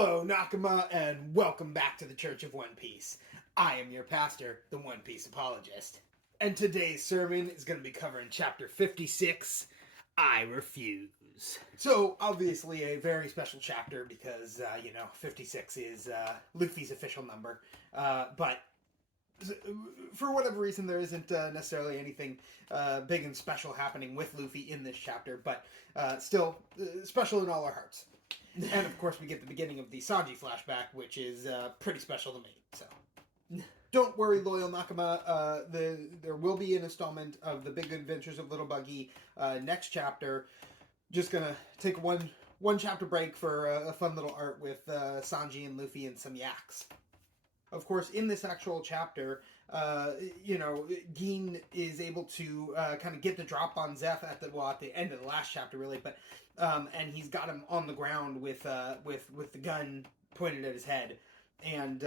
Hello, Nakama, and welcome back to the Church of One Piece. I am your pastor, the One Piece Apologist. And today's sermon is going to be covering Chapter 56, I Refuse. So, obviously a very special chapter because, 56 is Luffy's official number. But for whatever reason, there isn't necessarily anything big and special happening with Luffy in this chapter, but still special in all our hearts. And of course, we get the beginning of the Sanji flashback, which is pretty special to me. So, don't worry, loyal Nakama. There will be an installment of the Big Adventures of Little Buggy next chapter. Just gonna take one chapter break for a fun little art with Sanji and Luffy and some yaks. Of course, in this actual chapter, Gin is able to kind of get the drop on Zeph at the end of the last chapter, really, but and he's got him on the ground with the gun pointed at his head, and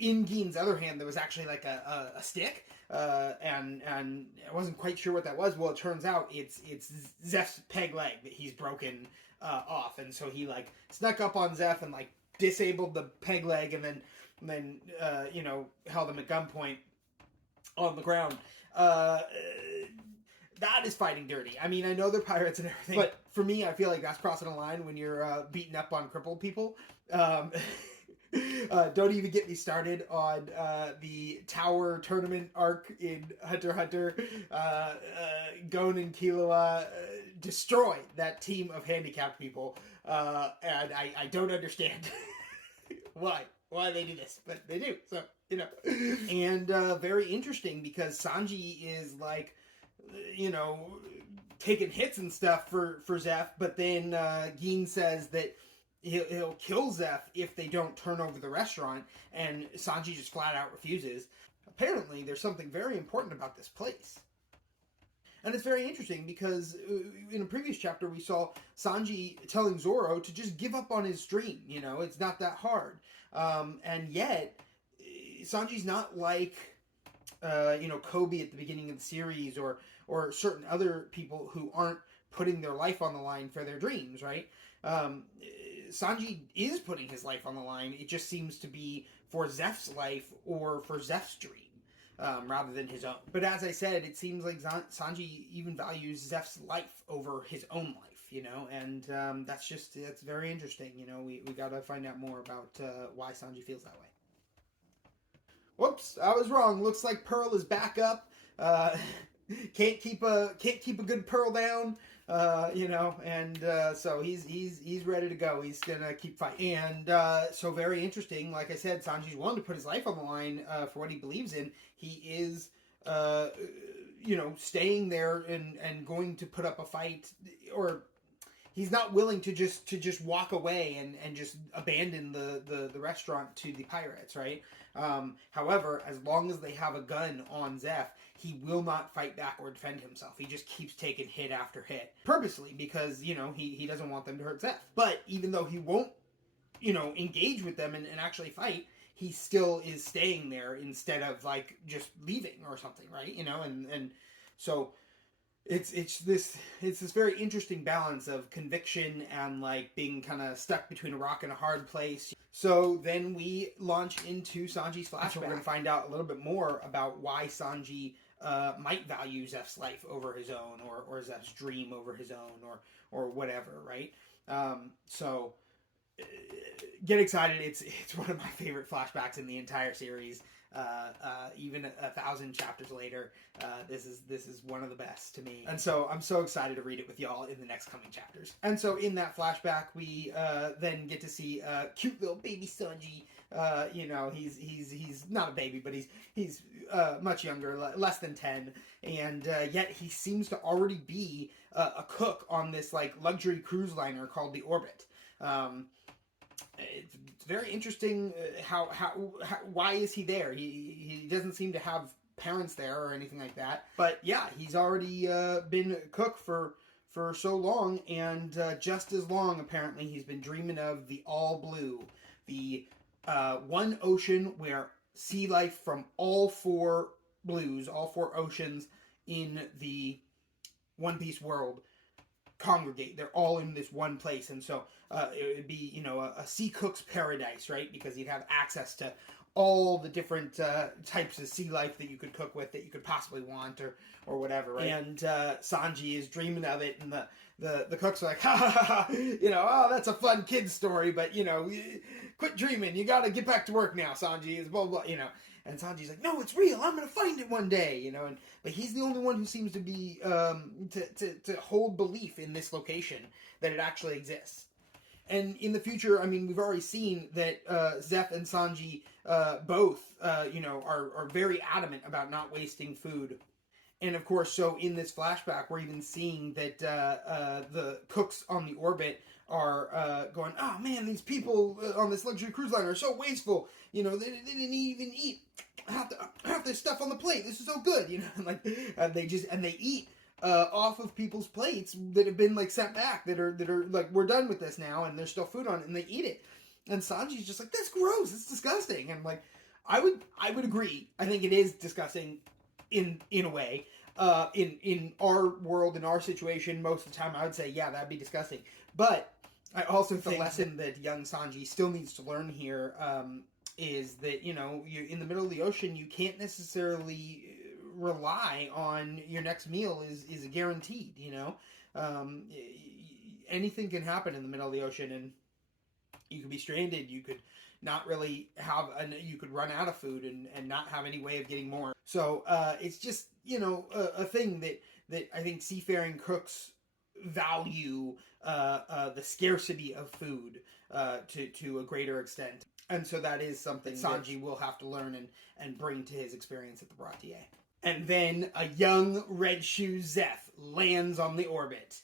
in Gin's other hand, there was actually like a stick, and I wasn't quite sure what that was. Well, it turns out it's Zeph's peg leg that he's broken off, and so he like snuck up on Zeph and like disabled the peg leg, and then held him at gunpoint on the ground. That is fighting dirty. I mean, I know they're pirates and everything, but for me, I feel like that's crossing a line when you're beating up on crippled people. Don't even get me started on the Tower Tournament arc in Hunter x Hunter. Gon and Killua destroy that team of handicapped people, and I don't understand why they do this, but they do, so, And very interesting because Sanji is like, taking hits and stuff for Zeph, but then Gin says that he'll kill Zeph if they don't turn over the restaurant, and Sanji just flat out refuses. Apparently, there's something very important about this place. And it's very interesting because in a previous chapter we saw Sanji telling Zoro to just give up on his dream, it's not that hard. And yet, Sanji's not like, Kobe at the beginning of the series or certain other people who aren't putting their life on the line for their dreams, right? Sanji is putting his life on the line. It just seems to be for Zeph's life or for Zeph's dream. Rather than his own. But as I said, it seems like Sanji even values Zeph's life over his own life, and that's very interesting, we gotta find out more about why Sanji feels that way. Whoops, I was wrong. Looks like Pearl is back up. Can't keep a good Pearl down. So he's ready to go. He's gonna keep fighting. And so very interesting. Like I said, Sanji's willing to put his life on the line for what he believes in. He is, staying there and going to put up a fight, or he's not willing to just walk away and just abandon the restaurant to the pirates, right? However, as long as they have a gun on Zeph, he will not fight back or defend himself. He just keeps taking hit after hit. Purposely, because, he doesn't want them to hurt Zeph. But even though he won't, engage with them and actually fight, he still is staying there instead of, like, just leaving or something, right? And so it's this very interesting balance of conviction and, like, being kind of stuck between a rock and a hard place. So then we launch into Sanji's flashback. So we're going to find out a little bit more about why Sanji might value Zeph's life over his own, or Zeph's dream over his own, or whatever, right? Get excited. It's one of my favorite flashbacks in the entire series. Even 1,000 chapters later, this is one of the best to me. And so I'm so excited to read it with y'all in the next coming chapters. And so in that flashback, we then get to see cute little baby Sanji. He's not a baby, but he's much younger, less than 10, and yet he seems to already be a cook on this like luxury cruise liner called the Orbit. It's very interesting why is he there? He doesn't seem to have parents there or anything like that. But yeah, he's already been a cook for so long, and just as long apparently he's been dreaming of the all blue, the one ocean where sea life from all four oceans in the One Piece world congregate. They're all in this one place, and so it would be, you know, a sea cook's paradise, right? Because you'd have access to all the different types of sea life that you could cook with that you could possibly want or whatever, right? And Sanji is dreaming of it, and the cooks are like, ha ha ha ha, you know, oh, that's a fun kid's story, but, you know, quit dreaming, you gotta get back to work now, Sanji, is blah, blah, you know. And Sanji's like, no, it's real, I'm gonna find it one day, you know, but he's the only one who seems to be, to hold belief in this location, that it actually exists. And in the future, I mean, we've already seen that Zeph and Sanji both, you know, are very adamant about not wasting food. And of course, so in this flashback, we're even seeing that the cooks on the orbit are going, oh man, these people on this luxury cruise line are so wasteful. You know, they didn't even eat half this stuff on the plate. This is so good, you know. And like they eat off of people's plates that have been like sent back, that are like, we're done with this now, and there's still food on it, and they eat it. And Sanji's just like, that's gross. It's disgusting. And like, I would agree. I think it is disgusting in a way. In our world, in our situation, most of the time I would say, yeah, that'd be disgusting. But I also think the lesson that young Sanji still needs to learn here is that, you know, you're in the middle of the ocean, you can't necessarily rely on your next meal is guaranteed, you know. Anything can happen in the middle of the ocean, and you could be stranded, you could not really have, you could run out of food and not have any way of getting more. So it's just, you know, a thing that I think seafaring cooks value the scarcity of food to a greater extent. And so that is something Sanji will have to learn and bring to his experience at the Brautier. And then a young Red Shoe Zeph lands on the orbit,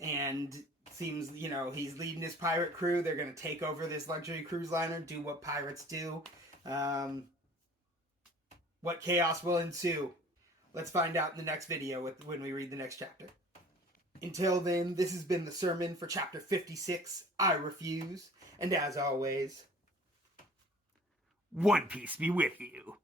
and seems, you know, he's leading his pirate crew. They're going to take over this luxury cruise liner, do what pirates do. What chaos will ensue? Let's find out in the next video when we read the next chapter. Until then, this has been the sermon for chapter 56, I Refuse. And as always, One Piece be with you.